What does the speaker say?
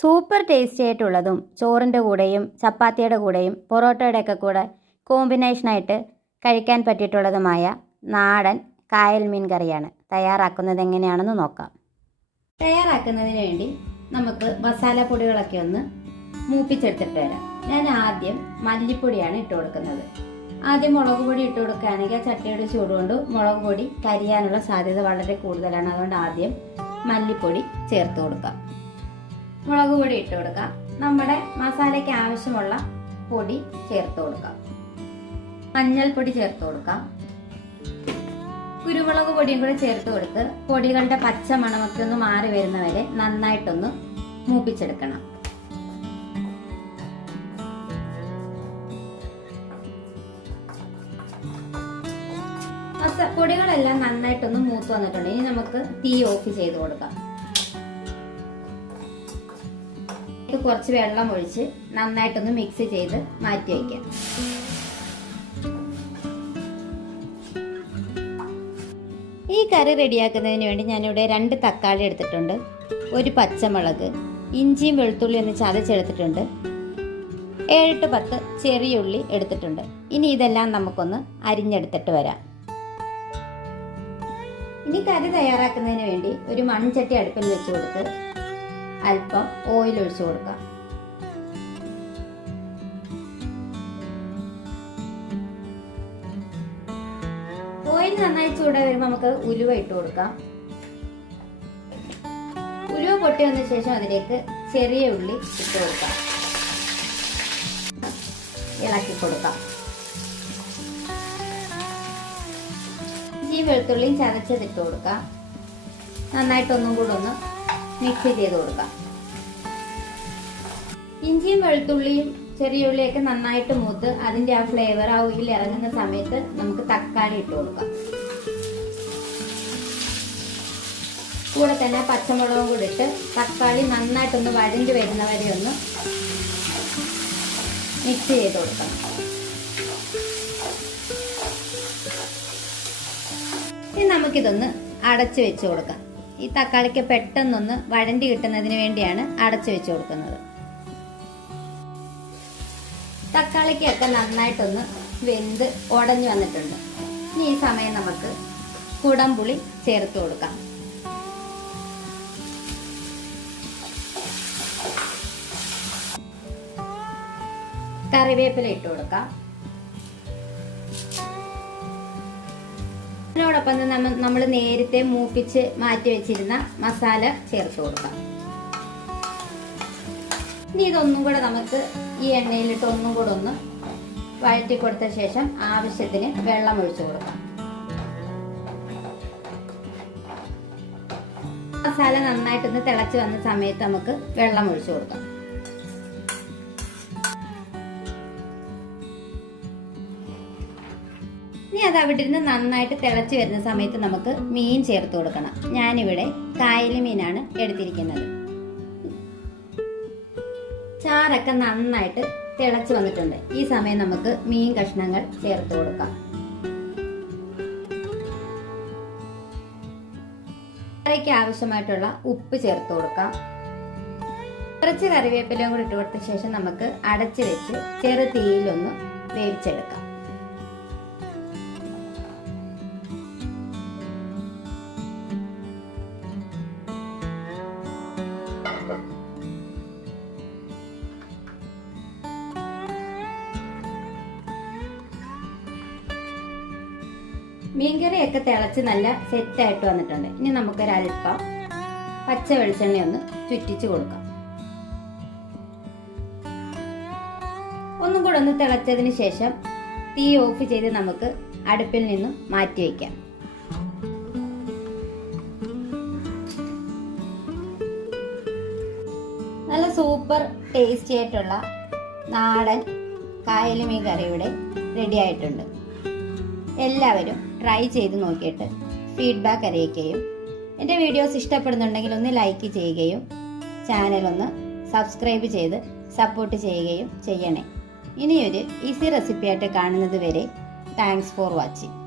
Super tasty ആയിട്ടുള്ളതും ചോറിൻ്റെ കൂടെയും ചപ്പാത്തിയുടെ കൂടെയും പൊറോട്ടയുടെ ഒക്കെ കൂടെ കോമ്പിനേഷനായിട്ട് കഴിക്കാൻ പറ്റിയിട്ടുള്ളതുമായ നാടൻ കായൽ മീൻ കറിയാണ് തയ്യാറാക്കുന്നത് എങ്ങനെയാണെന്ന് നോക്കാം. തയ്യാറാക്കുന്നതിന് വേണ്ടി നമുക്ക് മസാലപ്പൊടികളൊക്കെ ഒന്ന് മൂപ്പിച്ചെടുത്തിട്ട് വരാം. ഞാൻ ആദ്യം മല്ലിപ്പൊടിയാണ് ഇട്ട് കൊടുക്കുന്നത്. ആദ്യം മുളക് പൊടി ഇട്ട് കൊടുക്കുകയാണെങ്കിൽ ചട്ടിയുടെ ചൂടുകൊണ്ട് മുളക് പൊടി കരിയാനുള്ള സാധ്യത വളരെ കൂടുതലാണ്. അതുകൊണ്ട് ആദ്യം മല്ലിപ്പൊടി ചേർത്ത് കൊടുക്കാം. മുളക് പൊടി ഇട്ട് കൊടുക്കാം. നമ്മുടെ മസാലയ്ക്ക് ആവശ്യമുള്ള പൊടി ചേർത്ത് കൊടുക്കാം. മഞ്ഞൾപ്പൊടി ചേർത്ത് കൊടുക്കാം. കുരുമുളക് പൊടിയും കൂടെ ചേർത്ത് കൊടുത്ത് പൊടികളുടെ പച്ച മണമൊക്കെ ഒന്ന് മാറി വരുന്നവരെ നന്നായിട്ടൊന്ന് മൂപ്പിച്ചെടുക്കണം. പൊടികളെല്ലാം നന്നായിട്ടൊന്ന് മൂത്ത് വന്നിട്ടുണ്ട്. ഇനി നമുക്ക് തീ ഓഫ് ചെയ്ത് കൊടുക്കാം. കുറച്ച് വെള്ളം ഒഴിച്ച് നന്നായിട്ടൊന്ന് മിക്സ് ചെയ്ത് മാറ്റി വയ്ക്കാം. ഈ കറി റെഡിയാക്കുന്നതിന് വേണ്ടി ഞാനിവിടെ 2 തക്കാളി എടുത്തിട്ടുണ്ട്, 1 പച്ചമുളക്, ഇഞ്ചിയും വെളുത്തുള്ളി ഒന്ന് ചതച്ചെടുത്തിട്ടുണ്ട്, 7-10 ചെറിയ ഉള്ളി എടുത്തിട്ടുണ്ട്. ഇനി ഇതെല്ലാം നമുക്കൊന്ന് അരിഞ്ഞെടുത്തിട്ട് വരാം. ഇനി കറി തയ്യാറാക്കുന്നതിന് വേണ്ടി ഒരു മൺചട്ടി അടുപ്പിൽ വെച്ച് കൊടുത്ത് അല്പം ഓയിൽ ഒഴിച്ചു കൊടുക്കാം. ഓയിൽ നന്നായി ചൂടായി വരുമ്പോൾ നമുക്ക് ഉലുവ ഇട്ട് കൊടുക്കാം. ഉലുവ പൊട്ടി വന്ന ശേഷം അതിലേക്ക് ചെറിയ ഉള്ളി ഇട്ട് കൊടുക്കാം. ഇളക്കി കൊടുക്കാം. ഇഞ്ചി വെളുത്തുള്ളിയും ചതച്ചതിട്ട് കൊടുക്കാം. നന്നായിട്ടൊന്നും കൂടെ ഒന്ന് മിക്സ് ചെയ്ത് കൊടുക്കാം. ഇഞ്ചിയും വെളുത്തുള്ളിയും ചെറിയ ഉള്ളിയൊക്കെ നന്നായിട്ട് മൂത്ത് അതിന്റെ ആ ഫ്ലേവർ ആ ഓയിൽ ഇറങ്ങുന്ന സമയത്ത് നമുക്ക് തക്കാളി ഇട്ട് കൊടുക്കാം. കൂടെ തന്നെ പച്ചമുളകും കൂടി ഇട്ട് തക്കാളി നന്നായിട്ടൊന്ന് വഴഞ്ഞു വരുന്നവരെ ഒന്ന് മിക്സ് ചെയ്ത് കൊടുക്കാം. ഇനി നമുക്കിതൊന്ന് അടച്ചു വെച്ച് കൊടുക്കാം. ഈ തക്കാളിക്ക് പെട്ടെന്നൊന്ന് വഴണ്ടി കിട്ടുന്നതിന് വേണ്ടിയാണ് അടച്ചു വെച്ച് കൊടുക്കുന്നത്. തക്കാളിക്കൊക്കെ നന്നായിട്ടൊന്ന് വെന്ത് ഉടഞ്ഞു വന്നിട്ടുണ്ട്. ഇനി ഈ സമയം നമുക്ക് കുടംപുളി ചേർത്ത് കൊടുക്കാം. കറിവേപ്പില ഇട്ട് കൊടുക്കാം. അതിനോടൊപ്പം നമ്മൾ നേരത്തെ മൂപ്പിച്ച് മാറ്റി വെച്ചിരുന്ന മസാല ചേർത്ത് കൊടുക്കാം. ഇനി ഇതൊന്നും കൂടെ നമുക്ക് ഈ എണ്ണയിലിട്ട് ഒന്നും കൂടെ ഒന്ന് വഴറ്റി കൊടുത്ത ശേഷം ആവശ്യത്തിന് വെള്ളം ഒഴിച്ചു കൊടുക്കാം. മസാല നന്നായിട്ടൊന്ന് തിളച്ച് വന്ന സമയത്ത് നമുക്ക് വെള്ളം ഒഴിച്ചു കൊടുക്കാം. ഇനി അത് അവിടെ ഇരുന്ന് നന്നായിട്ട് തിളച്ച് വരുന്ന സമയത്ത് നമുക്ക് മീൻ ചേർത്ത് കൊടുക്കണം. ഞാനിവിടെ കായല് മീനാണ് എടുത്തിരിക്കുന്നത്. ചാറൊക്കെ നന്നായിട്ട് തിളച്ച് വന്നിട്ടുണ്ട്. ഈ സമയം നമുക്ക് മീൻ കഷ്ണങ്ങൾ ചേർത്ത് കൊടുക്കാം. കറിക്ക് ആവശ്യമായിട്ടുള്ള ഉപ്പ് ചേർത്ത് കൊടുക്കാം. കുറച്ച് കറിവേപ്പിലയും കൂടി ഇട്ട് കൊടുത്ത ശേഷം നമുക്ക് അടച്ചു വെച്ച് ചെറു തീയിലൊന്ന് വേവിച്ചെടുക്കാം. മീൻകറിയൊക്കെ തിളച്ച് നല്ല സെറ്റായിട്ട് വന്നിട്ടുണ്ട്. ഇനി നമുക്കൊരൽപ്പം പച്ച വെളിച്ചെണ്ണ ഒന്ന് ചുറ്റിച്ച് കൊടുക്കാം. ഒന്നും കൂടെ ഒന്ന് തിളച്ചതിന് ശേഷം തീ ഓഫ് ചെയ്ത് നമുക്ക് അടുപ്പിൽ നിന്നും മാറ്റി വയ്ക്കാം. നല്ല സൂപ്പർ ടേസ്റ്റി ആയിട്ടുള്ള നാടൻ കായല് മീൻ കറി ഇവിടെ റെഡി ആയിട്ടുണ്ട്. എല്ലാവരും ട്രൈ ചെയ്ത് നോക്കിയിട്ട് ഫീഡ്ബാക്ക് അറിയിക്കുകയും എൻ്റെ വീഡിയോസ് ഇഷ്ടപ്പെടുന്നുണ്ടെങ്കിൽ ഒന്ന് ലൈക്ക് ചെയ്യുകയും ചാനലൊന്ന് സബ്സ്ക്രൈബ് ചെയ്ത് സപ്പോർട്ട് ചെയ്യുകയും ചെയ്യണേ. ഇനിയൊരു ഈസി റെസിപ്പിയായിട്ട് കാണുന്നത് വരെ താങ്ക്സ് ഫോർ വാച്ചിങ്.